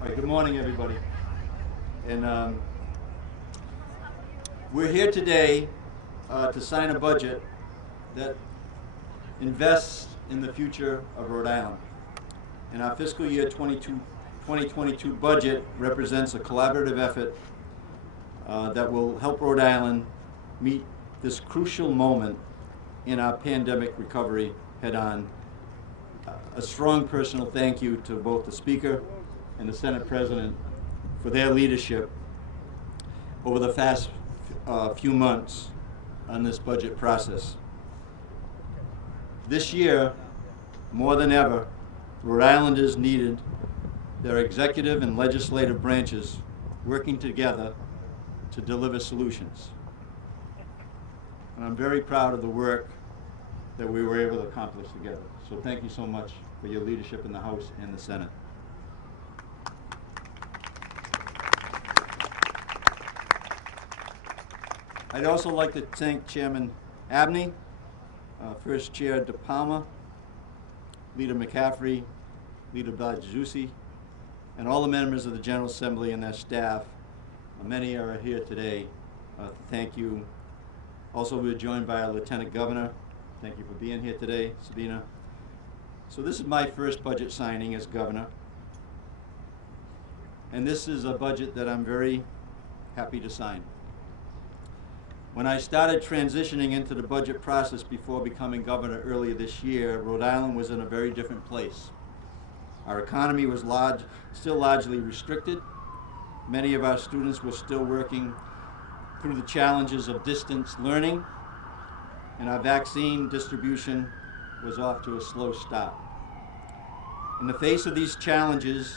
All right, good morning, everybody. And we're here today to sign a budget that invests in the future of Rhode Island. And our fiscal year 2022 budget represents a collaborative effort that will help Rhode Island meet this crucial moment in our pandemic recovery head-on. A strong personal thank you to both the Speaker and the Senate President for their leadership over the past few months on this budget process. This year, more than ever, Rhode Islanders needed their executive and legislative branches working together to deliver solutions. And I'm very proud of the work that we were able to accomplish together. So thank you so much for your leadership in the House and the Senate. I'd also like to thank Chairman Abney, First Chair DePalma, Leader McCaffrey, Leader Blajuzzi, and all the members of the General Assembly and their staff. Many are here today. Thank you. Also, we're joined by our Lieutenant Governor. Thank you for being here today, Sabina. So this is my first budget signing as governor. And this is a budget that I'm very happy to sign. When I started transitioning into the budget process before becoming governor earlier this year, Rhode Island was in a very different place. Our economy was still largely restricted. Many of our students were still working through the challenges of distance learning, and our vaccine distribution was off to a slow start. In the face of these challenges,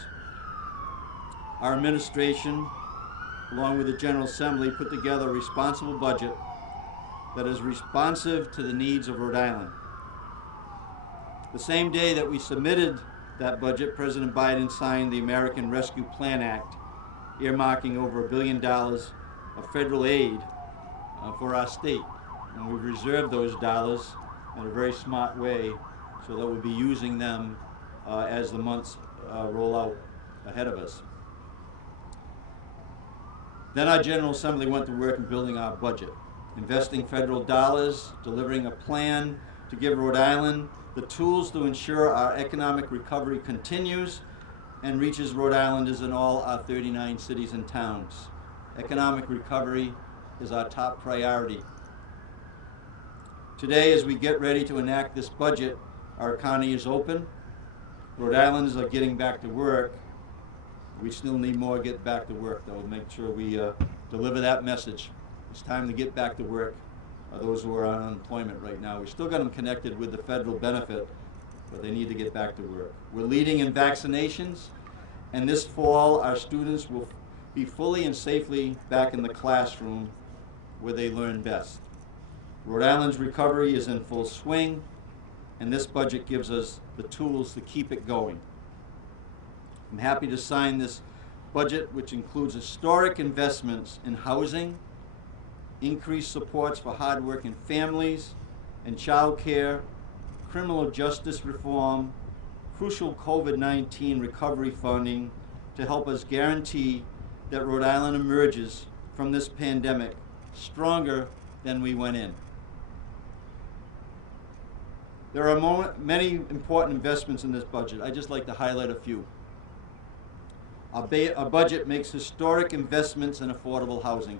our administration, along with the General Assembly, put together a responsible budget that is responsive to the needs of Rhode Island. The same day that we submitted that budget, President Biden signed the American Rescue Plan Act, earmarking over $1 billion of federal aid for our state. And we've reserved those dollars in a very smart way so that we'll be using them as the months roll out ahead of us. Then our General Assembly went to work in building our budget, investing federal dollars, delivering a plan to give Rhode Island the tools to ensure our economic recovery continues and reaches Rhode Islanders in all our 39 cities and towns. Economic recovery is our top priority. Today, as we get ready to enact this budget, our economy is open. Rhode Islanders are getting back to work. We still need more get back to work, though, to make sure we deliver that message. It's time to get back to work. Those who are on unemployment right now, we still got them connected with the federal benefit, but they need to get back to work. We're leading in vaccinations, and this fall our students will be fully and safely back in the classroom where they learn best. Rhode Island's recovery is in full swing, and this budget gives us the tools to keep it going. I'm happy to sign this budget, which includes historic investments in housing, increased supports for hardworking families and child care, criminal justice reform, crucial COVID-19 recovery funding to help us guarantee that Rhode Island emerges from this pandemic stronger than we went in. There are many important investments in this budget. I'd just like to highlight a few. Our budget makes historic investments in affordable housing.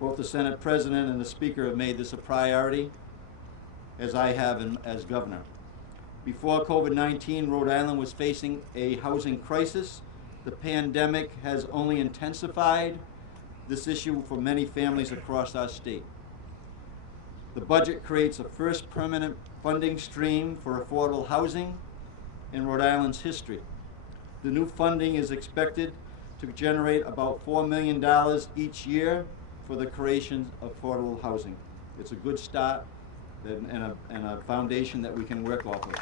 Both the Senate President and the Speaker have made this a priority, as I have as governor. Before COVID-19, Rhode Island was facing a housing crisis. The pandemic has only intensified this issue for many families across our state. The budget creates a first permanent funding stream for affordable housing in Rhode Island's history. The new funding is expected to generate about $4 million each year for the creation of affordable housing. It's a good start and a foundation that we can work off of.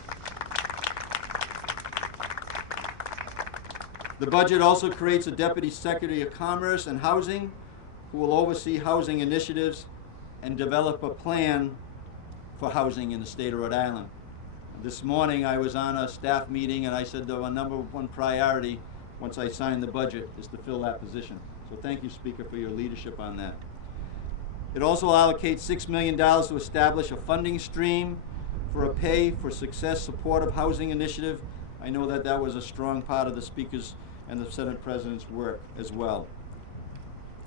The budget also creates a Deputy Secretary of Commerce and Housing who will oversee housing initiatives and develop a plan for housing in the state of Rhode Island. This morning I was on a staff meeting and I said that our number one priority once I sign the budget is to fill that position. So thank you, Speaker, for your leadership on that. It also allocates $6 million to establish a funding stream for a Pay for Success supportive housing initiative. I know that that was a strong part of the Speaker's and the Senate President's work as well.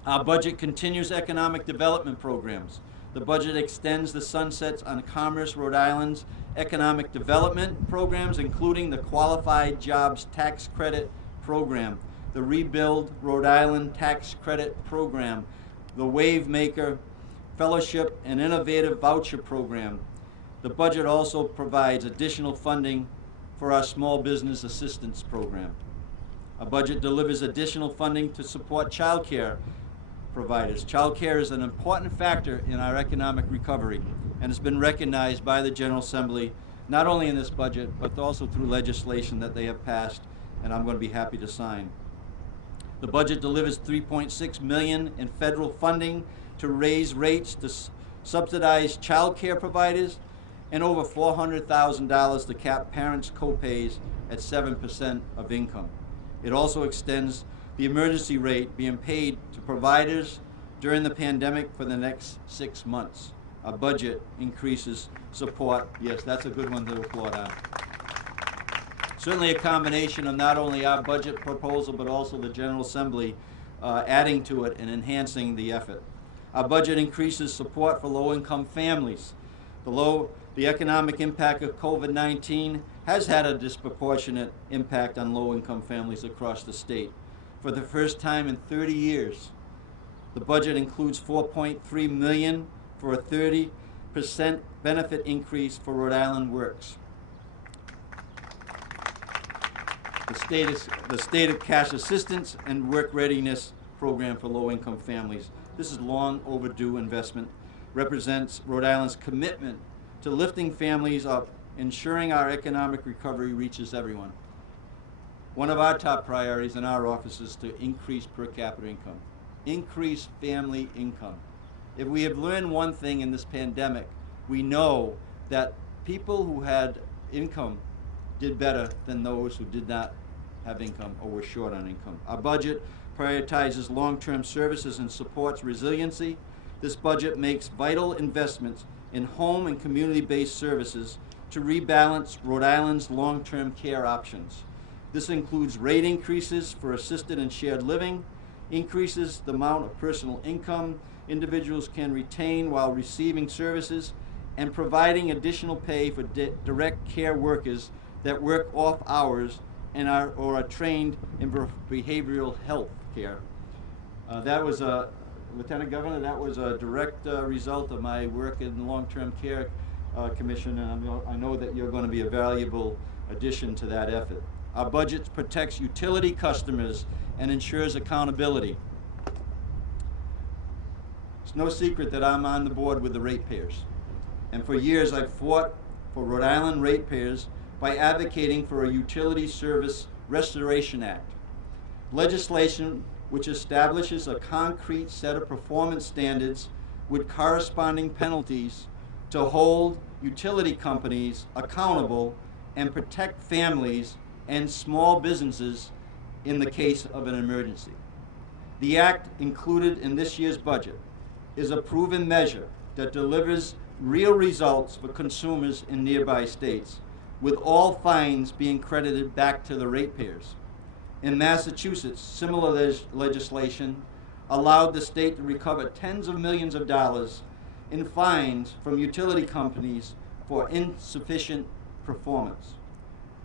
Our budget continues economic development programs. The budget extends the sunsets on Commerce, Rhode Island's economic development programs, including the Qualified Jobs Tax Credit Program, the Rebuild Rhode Island Tax Credit Program, the Wave Maker Fellowship and Innovative Voucher Program. The budget also provides additional funding for our Small Business Assistance Program. Our budget delivers additional funding to support child care providers. Child care is an important factor in our economic recovery and has been recognized by the General Assembly, not only in this budget, but also through legislation that they have passed, and I'm going to be happy to sign. The budget delivers $3.6 million in federal funding to raise rates to subsidize child care providers, and over $400,000 to cap parents' co-pays at 7% of income. It also extends the emergency rate being paid to providers during the pandemic for the next 6 months. Our budget increases support. Yes, that's a good one to applaud on. Certainly a combination of not only our budget proposal, but also the General Assembly adding to it and enhancing the effort. Our budget increases support for low-income families. The economic impact of COVID-19 has had a disproportionate impact on low-income families across the state. For the first time in 30 years, the budget includes $4.3 million for a 30% benefit increase for Rhode Island Works. The state of cash assistance and work readiness program for low-income families. This is long overdue investment, represents Rhode Island's commitment to lifting families up, ensuring our economic recovery reaches everyone. One of our top priorities in our office is to increase per capita income, increase family income. If we have learned one thing in this pandemic, we know that people who had income did better than those who did not have income or were short on income. Our budget prioritizes long-term services and supports resiliency. This budget makes vital investments in home and community-based services to rebalance Rhode Island's long-term care options. This includes rate increases for assisted and shared living, increases the amount of personal income individuals can retain while receiving services, and providing additional pay for direct care workers that work off hours and are trained in behavioral health care. That was Lieutenant Governor, that was a direct result of my work in the Long-Term Care Commission, and I know that you're going to be a valuable addition to that effort. Our budget protects utility customers and ensures accountability. It's no secret that I'm on the board with the ratepayers, and for years I've fought for Rhode Island ratepayers by advocating for a Utility Service Restoration Act, legislation which establishes a concrete set of performance standards with corresponding penalties to hold utility companies accountable and protect families and small businesses in the case of an emergency. The act included in this year's budget is a proven measure that delivers real results for consumers in nearby states, with all fines being credited back to the ratepayers. In Massachusetts, similar legislation allowed the state to recover tens of millions of dollars in fines from utility companies for insufficient performance.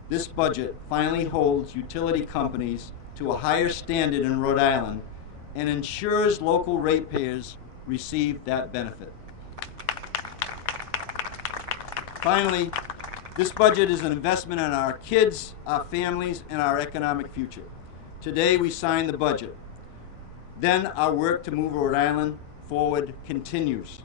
This budget finally holds utility companies to a higher standard in Rhode Island and ensures local ratepayers receive that benefit. Finally, this budget is an investment in our kids, our families, and our economic future. Today we sign the budget. Then our work to move Rhode Island forward continues.